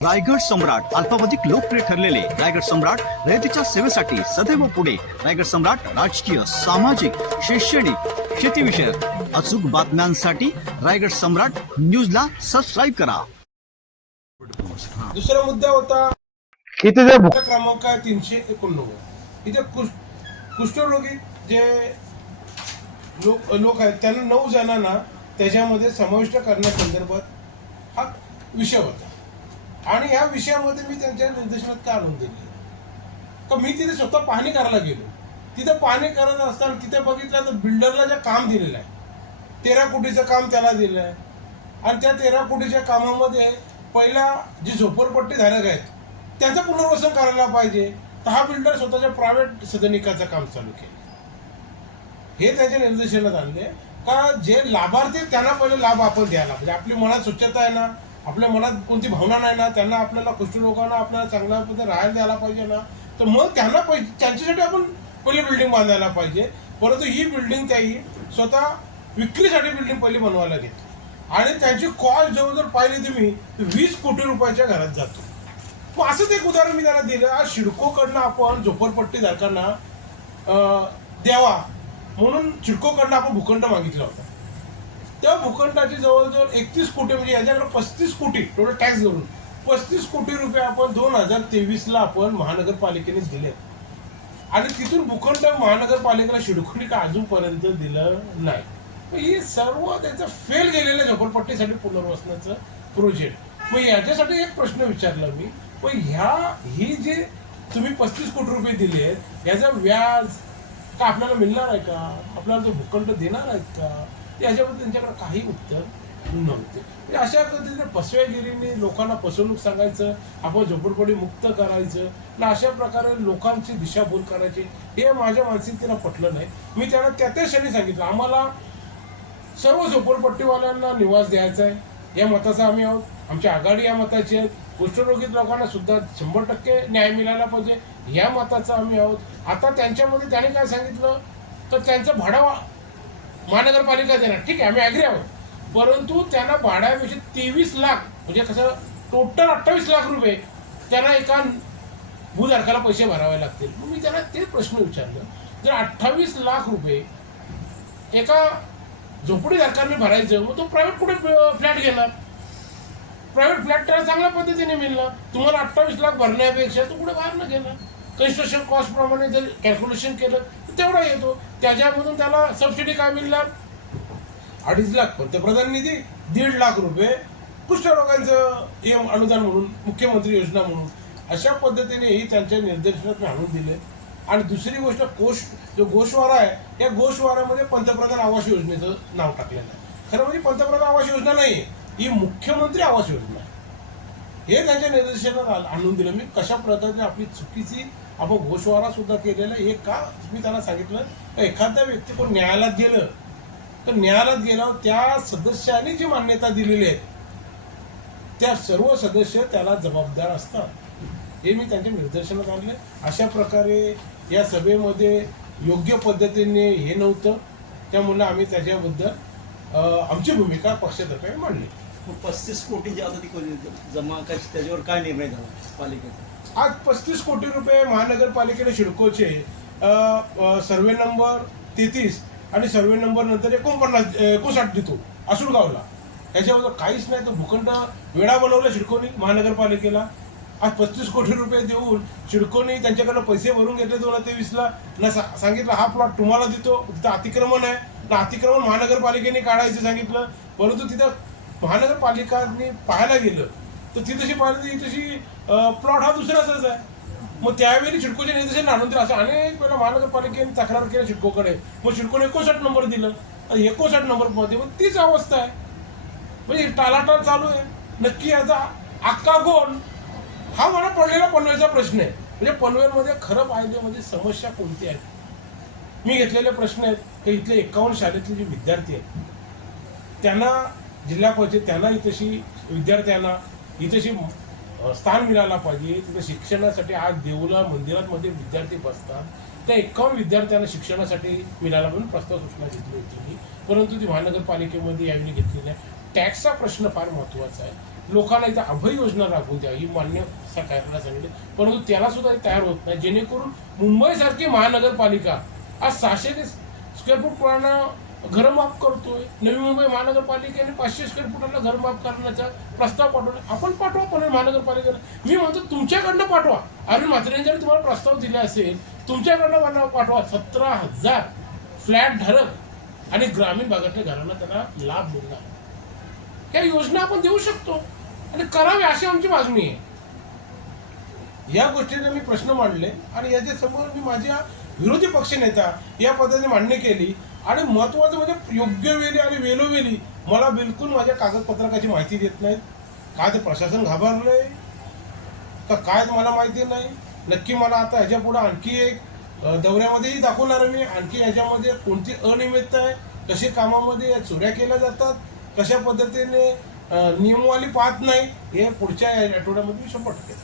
रायगड सम्राट अल्पावधीत लोकप्रिय ठरलेले रायगड सम्राट रयतेच्या सेवेसाठी सदैव पुढे. रायगड सम्राट राजकीय, सामाजिक, शैक्षणिक, शेतीविषयक अचूक बातम्यांसाठी रायगड सम्राट न्यूजला सबस्क्राईब करा. दुसरा मुद्दा होता किती क्रमांक 389. इथे कुष्ठरोगी जे लोक आहेत त्यांना 9 जणांना त्याच्यामध्ये समाविष्ट करण्यासंदर्भात हा विषय होता आणि या विषयामध्ये मी त्यांच्या निर्देशनात का आणून दिली का मी तिथे स्वतः पाहणी करायला गेलो. तिथे पाहणी करत असताना तिथे बघितलं तर बिल्डरला जे काम दिलेलं आहे 13 कोटीचं काम त्याला दिलं आहे आणि त्या 13 कोटीच्या कामामध्ये पहिला जी झोपडपट्टी धारक आहेत त्यांचं पुनर्वसन करायला पाहिजे. तर हा बिल्डर स्वतःच्या प्रायव्हेट सदनिकाचं काम चालू केलं. हे त्याच्या निर्देशनात आणले का जे लाभार्थी त्यांना पहिले लाभ आपण द्यायला म्हणजे आपली मनात स्वच्छता आहे ना, आपल्या मनात कोणती भावना नाही ना, त्यांना आपल्याला कुष्ठरोगांना आपल्याला चांगल्या पद्धतीने राहायला द्यायला पाहिजे ना, तर मग त्यांना त्यांच्यासाठी आपण पहिले बिल्डिंग बांधायला पाहिजे. परंतु ही बिल्डिंग त्याही स्वतः विक्रीसाठी बिल्डिंग पहिली बनवायला घेतली आणि त्यांची कॉस्ट जवळजवळ पाहिली तुम्ही 20 कोटी रुपयाच्या घरात जातो. मग असंच एक उदाहरण मी त्यांना दिलं. आज सिडकोकडनं आपण झोपडपट्टी धारकांना द्यावा म्हणून सिडकोकडनं आपण भूखंड मागितला होता. त्या भूखंडाची जवळजवळ 31 कोटी म्हणजे याच्याकडे 35 कोटी टोटल टॅक्स धरून 35 कोटी रुपये आपण 2023ला आपण महानगरपालिकेने दिले आणि तिथून भूखंड महानगरपालिकेला सिडकोने का अजूनपर्यंत दिलं नाही. ही सर्व त्याचं फेल गेलेलं झोपडपट्टीसाठी पुनर्वसनाचं प्रोजेक्ट. मग याच्यासाठी एक प्रश्न विचारला मी, मग ही जे तुम्ही 35 कोटी रुपये दिले आहेत याचं व्याज का आपल्याला मिळणार आहे का, आपल्याला जो भूखंड देणार आहेत का, याच्याबद्दल त्यांच्याकडे काही उत्तर नव्हते. म्हणजे अशा पद्धतीने फसवेगिरीने लोकांना फसवणूक सांगायचं, आपण झोपडपट्टी मुक्त करायचं आणि अशा प्रकारे लोकांची दिशाभूल करायची हे माझ्या मानसिकतेला पटलं नाही. मी त्यांना त्या क्षणी सांगितलं आम्हाला सर्व झोपडपट्टीवाल्यांना निवास द्यायचा आहे, या मताचा आम्ही आहोत. आमची आघाडी या मताची आहे. कुष्ठरोगित लोकांना सुद्धा 100% न्याय मिळाला पाहिजे या मताचा आम्ही आहोत. आता त्यांच्यामध्ये त्याने काय सांगितलं तर त्यांचं भाडा महानगरपालिका देणार, ठीक आहे आम्ही ॲग्री आहोत, परंतु त्यांना भाड्याविषयी 23 लाख म्हणजे कसं टोटल 28 लाख रुपये त्यांना एका भूधारकाला पैसे भरावे लागतील. मग मी त्यांना ते प्रश्न विचारलं, जर 28 लाख रुपये एका झोपडीधारकांनी भरायचं मग तो प्रायव्हेट कुठे फ्लॅट घेणार. प्रायव्हेट फ्लॅट त्याला चांगल्या पद्धतीने मिळणार. तुम्हाला 28 लाख भरण्यापेक्षा तो कुठे बाहेर न घेणार. कन्स्ट्रक्शन कॉस्ट प्रमाणे जर कॅल्क्युलेशन केलं तर तेवढा येतो. त्याच्यामधून त्याला सबसिडी काय मिळणार 2.5 लाख पंतप्रधान निधी, 1.5 लाख रुपये कुष्ठरोगांचं अनुदान म्हणून मुख्यमंत्री योजना म्हणून अशा पद्धतीने ही त्यांच्या निर्देशनात आणून दिले. आणि दुसरी गोष्ट जो गोषवारा आहे या गोषवाऱ्यामध्ये पंतप्रधान आवास योजनेचं नाव टाकलेलं आहे. खरं म्हणजे पंतप्रधान आवास योजना नाही, ही मुख्यमंत्री आवास योजना आहे. हे त्यांच्या निर्देशनात आणून दिलं. मी कशा प्रकारे आपली चुकीची आपण गोषवारा सुद्धा केलेला हे का मी त्यांना सांगितलं एखाद्या व्यक्ती कोण न्यायालयात गेलं तर न्यायालयात गेल्यावर त्या सदस्यांनी जी मान्यता दिलेली आहे त्या सर्व सदस्य त्याला जबाबदार असतात. हे मी त्यांच्या निर्देशनात आणले. अशा प्रकारे या सभेमध्ये योग्य पद्धतीने हे नव्हतं, त्यामुळे आम्ही त्याच्याबद्दल आमची भूमिका पक्षातर्फे मांडली. 35 कोटी जी आता ती जमा करायची त्याच्यावर काय निर्णय झाला पालिकेचा? आज 35 कोटी रुपये महानगरपालिकेने सिडकोचे सर्वे नंबर 33 आणि सर्वे नंबर नंतर 59 देतो आसुरगावला. याच्याबद्दल काहीच नाही. तर भूखंड वेळा बनवला सिडकोनी महानगरपालिकेला. आज 35 कोटी रुपये देऊन सिडकोनी त्यांच्याकडनं पैसे भरून घेतले 2023ला ना सांगितलं हा प्लॉट तुम्हाला देतो. तिथं अतिक्रमण आहे ना, अतिक्रमण महानगरपालिकेने काढायचं सांगितलं. परंतु तिथं महानगरपालिकांनी पाहायला गेलं तर ती तशी पाहिलं ती तशी प्लॉट हा दुसराच आहे. मग त्यावेळी सिडकोच्या निर्देशन आणून दिलं. असं अनेक वेळा महानगरपालिकेने तक्रार केली सिडकोकडे. मग सिडकोने 59 नंबर दिलं. 59 नंबरमध्ये मग तीच अवस्था आहे. म्हणजे टालाटाल चालू आहे. नक्की याचा अक्का कोण हा मला पडलेला पनवेलचा प्रश्न आहे. म्हणजे पनवेलमध्ये खरं पाहिजे म्हणजे समस्या कोणती आहे. मी घेतलेले प्रश्न आहेत की इथले 51 शाळेतले जे विद्यार्थी आहेत त्यांना जिल्हा परिषद त्यांना इथेशी विद्यार्थ्यांना इथेशी स्थान मिळायला पाहिजे. तिथे शिक्षणासाठी आज देऊला मंदिरांमध्ये विद्यार्थी बसतात. त्या 51 विद्यार्थ्यांना शिक्षणासाठी मिळाला म्हणून प्रस्ताव सूचना घेतली होती, परंतु ती महानगरपालिकेमध्ये यावेळी घेतली नाही. टॅक्सचा प्रश्न फार महत्त्वाचा आहे. लोकांना इथं अभय योजना राबवून द्या ही मान्य सरकारला सांगितले, परंतु त्याला सुद्धा तयार होत नाही, जेणेकरून मुंबईसारखी महानगरपालिका आज 600 स्क्वेअर फूट पुराणं घर माफ करतोय. नवी मुंबई महानगरपालिकेने 500 स्क्वेअर फुटाला घर माफ करण्याचा प्रस्ताव पाठवला. आपण पाठवा पुणे महानगरपालिकेला. मी म्हणतो तुमच्याकडनं पाठवा. अरुण म्हात्रेंनी तुम्हाला प्रस्ताव दिले असेल, तुमच्याकडनं पाठवा. 17,000 फ्लॅट धारक आणि ग्रामीण भागातल्या घरांना त्यांना लाभ मिळणार. या योजना आपण देऊ शकतो आणि करावी अशी आमची मागणी आहे. या गोष्टीने मी प्रश्न मांडले आणि याच्या समोर मी माझ्या विरोधी पक्षनेता या पद्धतीने मांडणी केली. आणि महत्वाचं म्हणजे योग्य वेळी आणि वेळोवेळी मला बिलकुल माझ्या कागदपत्रकाची माहिती देत नाहीत. काय ते प्रशासन घाबरलंय का काय मला माहिती नाही. नक्की मला आता ह्याच्या पुढे आणखी एक दौऱ्यामध्येही दाखवणार मी आणखी ह्याच्यामध्ये कोणती अनियमितता आहे, कसे कामामध्ये या चोऱ्या केल्या जातात, कशा पद्धतीने नियमवाली पाहत नाही, हे पुढच्या आठवड्यामध्ये मी 100%